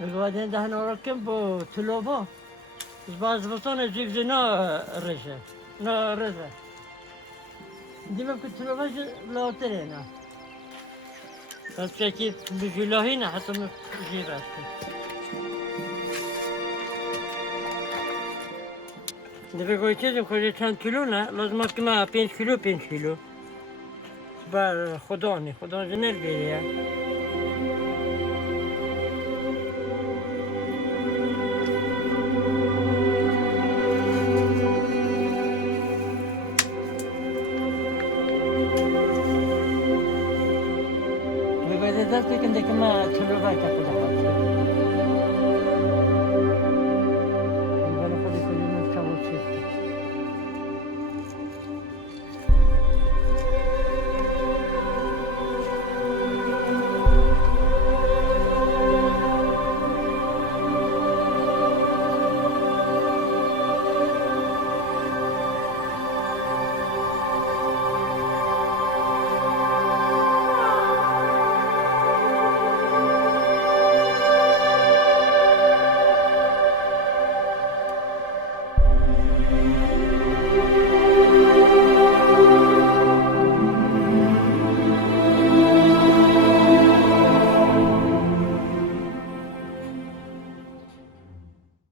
بعدين ده نوركم بو تلوبو باز بطون جيب نا رجع نا رجع دي ما كنت تلوباش لا ترينا بس كي بجوله هنا حتى ما جيبات ده بقول كذا كل كان كيلو نا لازم كمان 5 كيلو 5 كيلو با خدا جنر بيريا بقول ده كنت كمان تلوبات كده